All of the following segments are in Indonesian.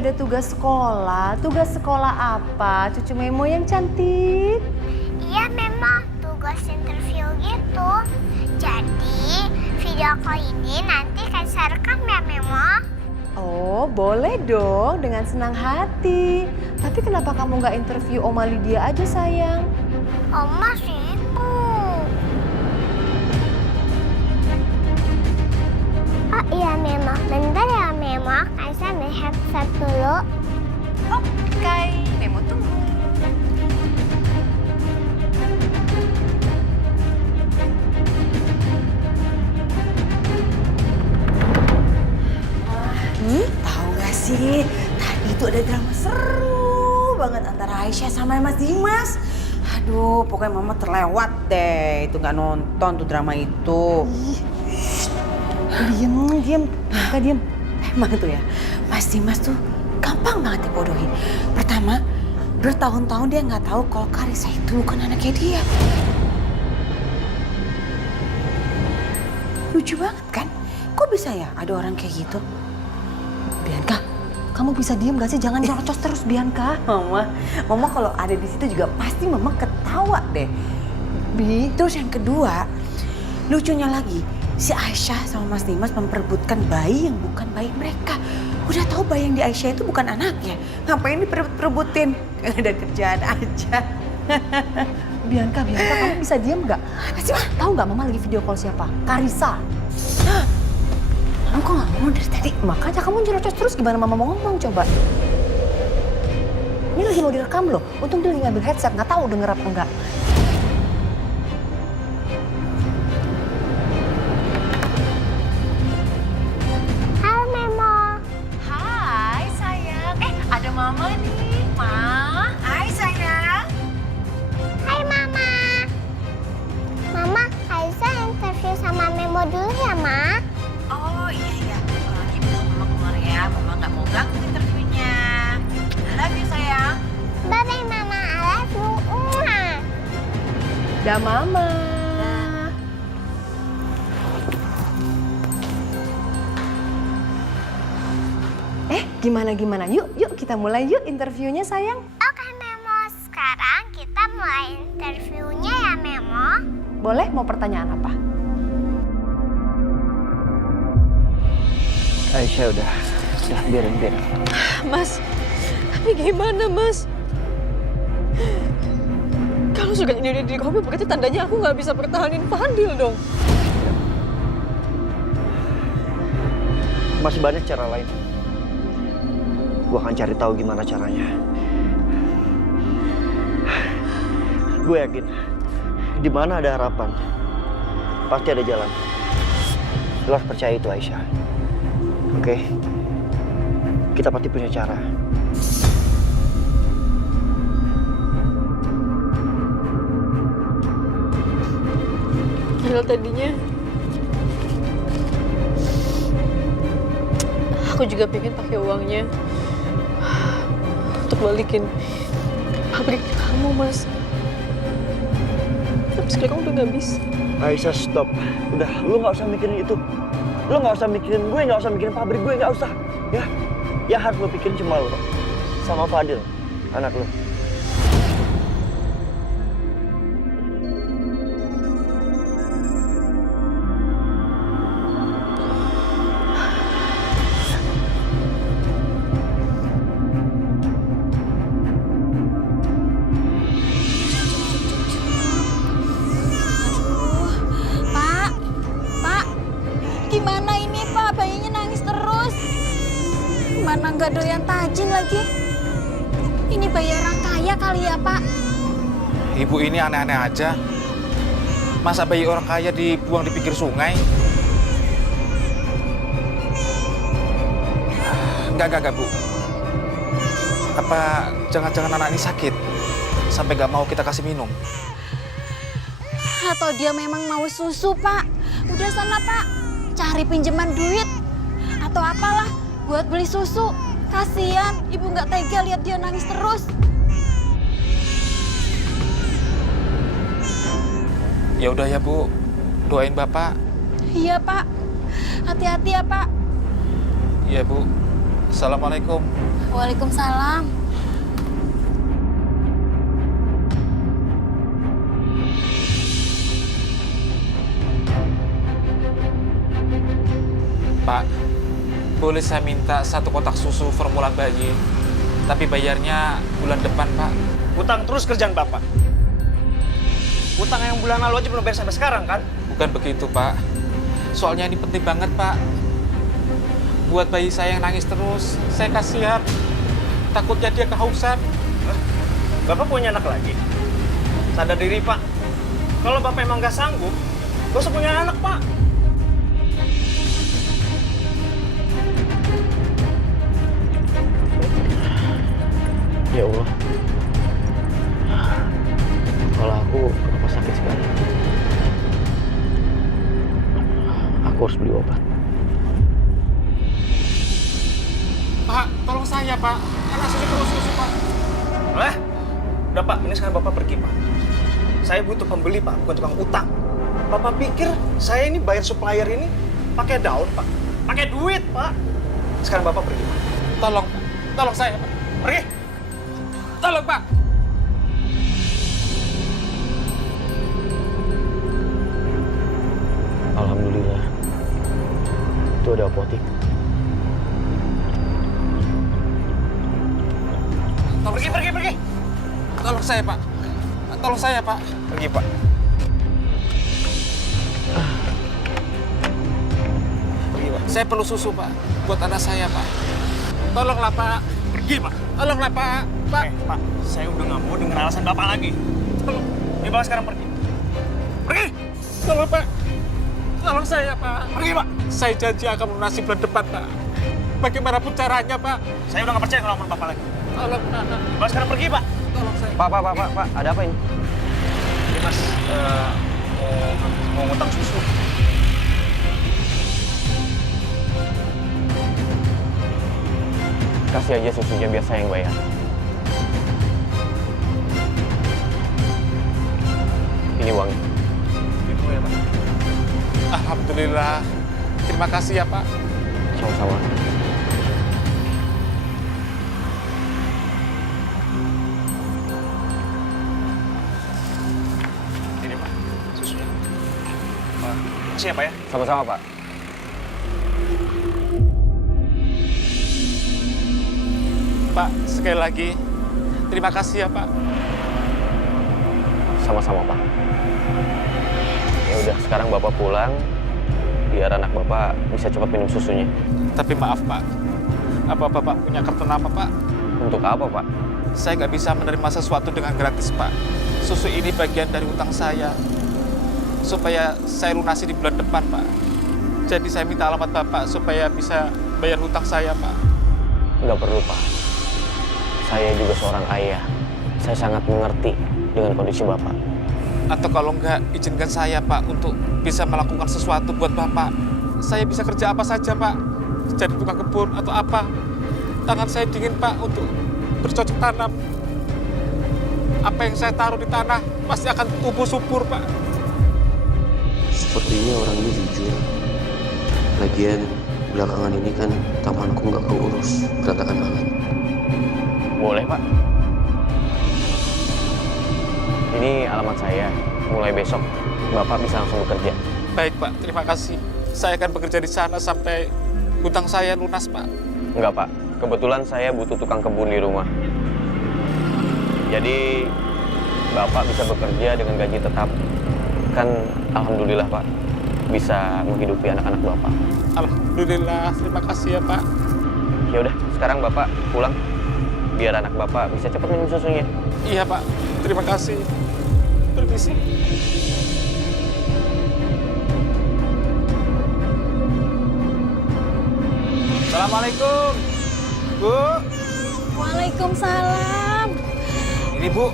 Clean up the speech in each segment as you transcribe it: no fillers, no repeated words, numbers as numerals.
ada tugas sekolah. Tugas sekolah apa? Cucu Memo yang cantik. Iya, memang tugas interview gitu. Jadi, video call ini nanti saya rekam ya, Memo. Oh, boleh dong, dengan senang hati. Tapi kenapa kamu nggak interview Oma Lydia aja, sayang? Oma sibuk. Oh iya, Memo. Bentar ya, Memo. Saya ambil headset dulu. Oke, Memo tunggu. Tahu gak sih, tadi itu ada drama seru banget antara Aisyah sama Mas Dimas. Aduh, pokoknya mama terlewat deh. Itu nggak nonton tuh drama itu. Diam. Kak, diam. Emang tuh ya, Mas Dimas tuh gampang banget dibodohin. Pertama, bertahun-tahun dia nggak tahu kalau Karissa itu bukan anaknya dia. Lucu banget kan? Kok bisa ya ada orang kayak gitu? Bianca, kamu bisa diem gak sih? Jangan nyerocos terus, Bianca. Mama kalau ada di situ juga pasti mama ketawa deh. Terus yang kedua, lucunya lagi, si Aisyah sama Mas Dimas memperebutkan bayi yang bukan bayi mereka. Udah tahu bayi yang di Aisyah itu bukan anaknya. Ngapain diperebut-perebutin? Gak ada kerjaan aja. Bianca, kamu bisa diem gak? Masih mah? Tahu gak mama lagi video call siapa? Karissa. Kamu kok gak ngomong dari tadi? Makanya kamu nyerocos terus, gimana mama mau ngomong coba? Ini lagi mau direkam loh. Untung dia lagi ngambil headset, nggak tahu denger apa enggak. Halo, Memo. Hai sayang. Ada mama nih. Ma. Hai sayang. Hai, Mama. Mama, Kaisa interview sama Memo dulu ya, Ma? Oh iya. Lagi mama keluar ya. Mama nggak mau ganggu interviewnya. Love you sayang. Bye-bye, Mama. I love you. Dah mama. Gimana? Yuk kita mulai yuk interviewnya sayang. Oke, Memo. Sekarang kita mulai interviewnya ya, Memo. Boleh, mau pertanyaan apa? Aisyah udah biarin. Mas, tapi gimana Mas? Kalau sudah ini udah di kopi, berarti tandanya aku nggak bisa pertahanin Fadil dong. Masih banyak cara lain. Gue akan cari tahu gimana caranya. Gue yakin, di mana ada harapan, pasti ada jalan. Lo harus percaya itu Aisyah. Oke? Kita pasti punya cara. Padahal tadinya aku juga pengen pakai uangnya untuk balikin pabrik kamu, Mas. Tapi sekarang udah nggak bisa. Aisyah stop. Udah, lu nggak usah mikirin itu. Lu nggak usah mikirin gue, nggak usah mikirin pabrik gue, nggak usah. Ya, yang harus lo pikirin cuma lo sama Fadil, anak lo. Gimana ini Pak, bayinya nangis terus. Mana nggak doyan tajin lagi. Ini bayi orang kaya kali ya Pak. Ibu ini aneh-aneh aja. Masa bayi orang kaya dibuang di pinggir sungai? Enggak, Bu. Apa jangan-jangan anak ini sakit? Sampai nggak mau kita kasih minum? Atau dia memang mau susu Pak. Udah sana Pak, cari pinjaman duit. Atau apalah buat beli susu. Kasian, ibu nggak tega lihat dia nangis terus. Ya udah ya Bu, doain Bapak. Iya Pak, hati-hati ya Pak. Iya Bu. Assalamualaikum. Waalaikumsalam. Pak, boleh saya minta 1 kotak susu formula bayi, tapi bayarnya bulan depan, Pak. Utang terus kerjaan Bapak. Utang yang bulan lalu aja belum bayar sampai sekarang kan? Bukan begitu, Pak. Soalnya ini penting banget, Pak. Buat bayi saya yang nangis terus, saya kasihan. Takutnya dia kehausan. Bapak punya anak lagi? Sadar diri, Pak. Kalau Bapak emang nggak sanggup, gak usah punya anak, Pak. Ya Allah. Kalau aku kenapa sakit sekali? Aku harus beli obat. Pak, tolong saya, Pak. Anak saya perlu susu, Pak. Udah, Pak. Ini sekarang Bapak pergi, Pak. Saya butuh pembeli, Pak, bukan tukang utang. Bapak pikir saya ini bayar supplier ini pakai daun, Pak? Pakai duit, Pak. Sekarang Bapak pergi, Pak. Tolong, Pak. Tolong saya, Pak. Pergi! Tolong, Pak. Alhamdulillah. Itu ada apotek. Pergi! Tolong saya, Pak. Tolong saya, Pak. Pergi, Pak. Pergi, Pak. Saya perlu susu, Pak. Buat anak saya, Pak. Tolonglah, Pak. Pergi, Pak. Tolonglah, Pak. Pak. Pak, saya udah nggak mau dengar alasan Bapak lagi. Tolong, Bapak sekarang pergi. Pergi! Tolong, Pak. Tolong saya, Pak. Pergi, Pak. Saya janji akan melunasi bulan depan, Pak. Bagaimanapun caranya, Pak. Saya udah nggak percaya kalau omongan Bapak lagi. Tolong, Pak. Bapak sekarang pergi, Pak. Tolong saya. Pak, ada apa ini? Ini Mas, mau ngutang susu. Kasih aja susunya biar saya yang bayar. Ini uangnya. Itu ya, Pak. Alhamdulillah. Terima kasih ya, Pak. Sama-sama. Ini, Pak, susunya. Pak, makasih ya, Pak ya. Sama-sama, Pak. Pak, sekali lagi, terima kasih ya, Pak. Sama-sama, Pak. Ya udah, sekarang Bapak pulang, biar anak Bapak bisa cepat minum susunya. Tapi maaf, Pak. Apa Bapak punya kartu nama, Pak? Untuk apa, Pak? Saya nggak bisa menerima sesuatu dengan gratis, Pak. Susu ini bagian dari utang saya. Supaya saya lunasi di bulan depan, Pak. Jadi saya minta alamat Bapak supaya bisa bayar hutang saya, Pak. Nggak perlu, Pak. Saya juga seorang ayah. Saya sangat mengerti dengan kondisi Bapak. Atau kalau nggak, izinkan saya, Pak, untuk bisa melakukan sesuatu buat Bapak. Saya bisa kerja apa saja, Pak. Jadi tukang kebun atau apa. Tangan saya dingin, Pak, untuk bercocok tanam. Apa yang saya taruh di tanah pasti akan tumbuh subur, Pak. Sepertinya orangnya jujur. Lagian belakangan ini kan tamanku nggak keurus, berantakan banget. Boleh, Pak. Ini alamat saya. Mulai besok, Bapak bisa langsung bekerja. Baik, Pak. Terima kasih. Saya akan bekerja di sana sampai hutang saya lunas, Pak. Enggak, Pak. Kebetulan saya butuh tukang kebun di rumah. Jadi, Bapak bisa bekerja dengan gaji tetap. Kan, alhamdulillah, Pak. Bisa menghidupi anak-anak Bapak. Alhamdulillah. Terima kasih ya, Pak. Ya udah, sekarang Bapak pulang. Biar anak Bapak bisa cepat minum susunya. Iya, Pak. Terima kasih. Permisi. Assalamualaikum, Bu. Waalaikumsalam. Ini, Bu,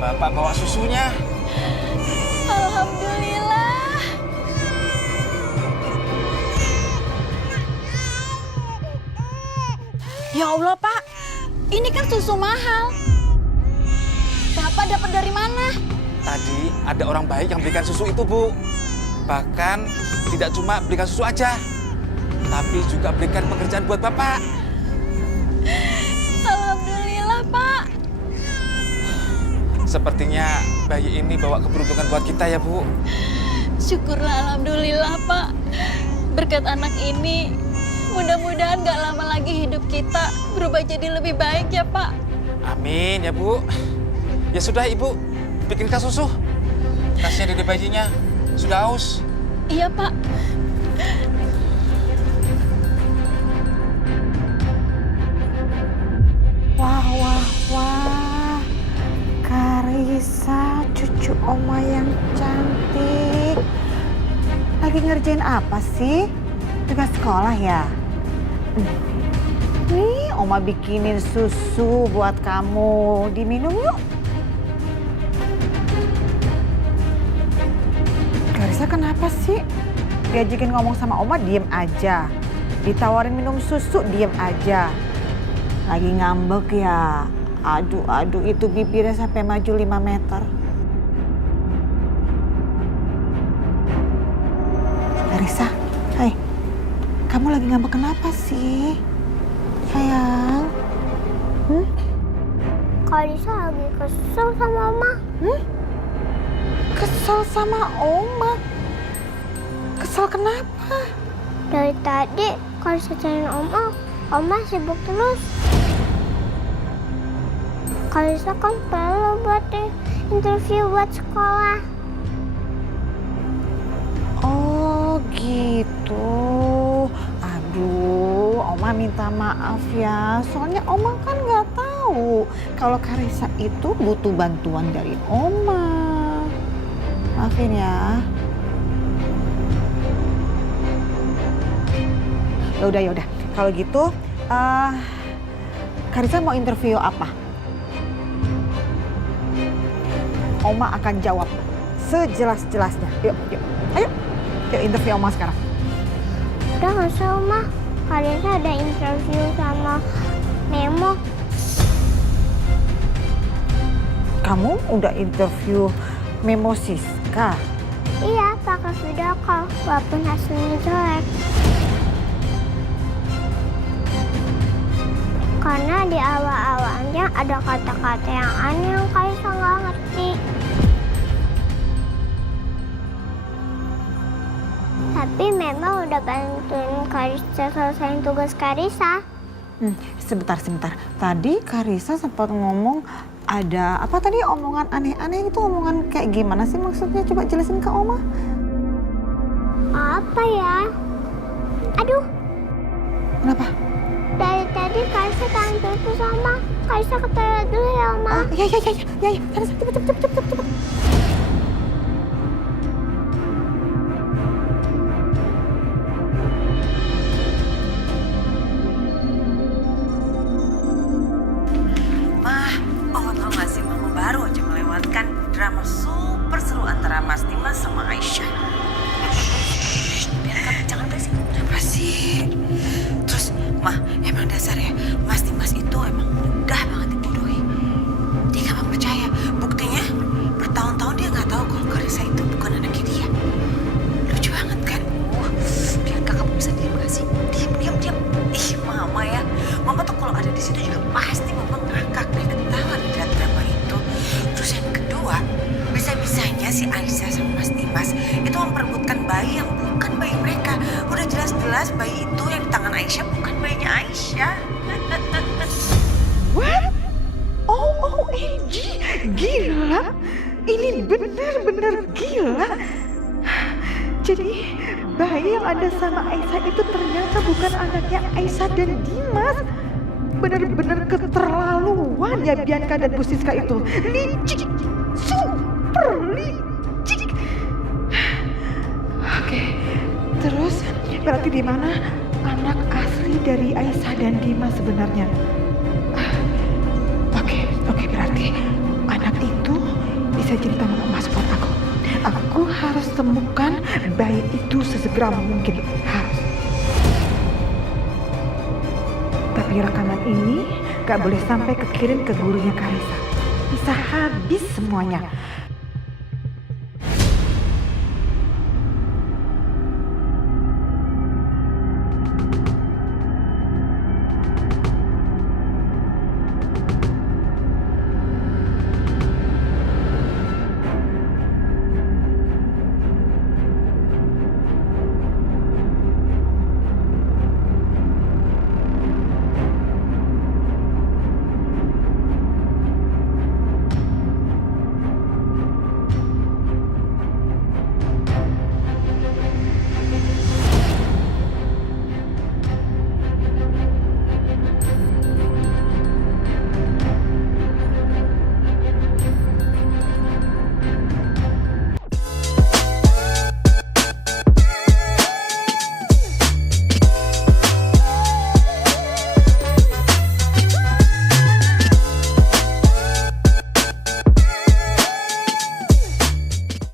Bapak bawa susunya. Alhamdulillah. Ya Allah, Pak. Ini kan susu mahal. Bapak dapat dari mana? Tadi ada orang baik yang belikan susu itu, Bu. Bahkan tidak cuma belikan susu aja, tapi juga belikan pekerjaan buat Bapak. Sepertinya bayi ini bawa keberuntungan buat kita ya, Bu. Syukurlah, alhamdulillah Pak. Berkat anak ini, mudah-mudahan gak lama lagi hidup kita berubah jadi lebih baik ya Pak. Amin ya, Bu. Ya sudah, Ibu. Bikinkan susu. Kasihan dede bayinya. Sudah haus. Iya Pak. Wah. Karissa, cucu Oma yang cantik. Lagi ngerjain apa sih? Tugas sekolah ya? Nih, Oma bikinin susu buat kamu. Diminum yuk. Karissa kenapa sih? Diajakin ngomong sama Oma, diem aja. Ditawarin minum susu, diem aja. Lagi ngambek ya. Aduh, itu bibirnya sampai maju 5 meter. Karissa, hai. Kamu lagi ngambek kenapa sih? Sayang. Karissa lagi kesel sama Oma. Kesel sama Oma? Kesel kenapa? Dari tadi Karissa cariin Oma sibuk terus. Karissa kan perlu buat interview buat sekolah. Oh gitu. Aduh, Oma minta maaf ya. Soalnya Oma kan nggak tahu kalau Karissa itu butuh bantuan dari Oma. Maafin ya. Yaudah. Kalau gitu, Karissa mau interview apa? Oma akan jawab sejelas-jelasnya. Yuk. Ayo interview Oma sekarang. Udah nggak usah Oma. Karissa ada interview sama Memo. Kamu udah interview Memo Siska? Iya, pakai video call walaupun hasilnya jelek. Karena di awal-awalnya ada kata-kata yang aneh yang Karissa nggak ngerti. Tapi memang udah bantuin Karissa selesaiin tugas Karissa. Sebentar. Tadi Karissa sempat ngomong ada apa tadi omongan aneh-aneh itu omongan kayak gimana sih maksudnya? Coba jelasin ke Oma. Apa ya? Aduh, Kenapa? dari tadi Karissa tampil tuh sama. Karissa ke toilet dulu ya, Oma. Iya. Karissa cepet. Oma tau gak sih, Mama baru aja melewatkan drama super seru antara Mas Dimas sama Aisyah. Jangan berisik. Kenapa sih? Terus, emang dasarnya Mas Dimas itu emang mudah banget dibodohi. Dia gak mau percaya. Buktinya, bertahun-tahun dia gak tahu kalau Karissa itu bukan anaknya dia. Lucu banget kan? Biar kakak bisa diam gak sih? Diam. Ih, Mama ya. Mama tuh kalau ada di situ juga pasti Mama ngakak deh ketawa di drama itu. Terus yang kedua, bisa-bisanya si Aisyah sama Mas Dimas itu memperebutkan bayi yang bukan bayi mereka. Udah jelas-jelas bayi itu yang di tangan Aisyah bukan bayinya Aisyah. What? OMG, gila. Ini benar-benar gila. Jadi bayi yang ada sama Aisyah itu ternyata bukan anaknya Aisyah dan Dimas. Benar-benar keterlaluan ya Bianca dan Bu Siska itu. Licik, super licik. Oke, terus berarti di mana anak asli dari Aisyah dan Dimas sebenarnya? Oke, berarti anak itu bisa jadi tambang emas buat aku. Aku harus temukan bayi itu sesegera mungkin. Harus. Tapi rekaman ini gak boleh sampai kekirim ke gurunya Karissa. Bisa habis semuanya.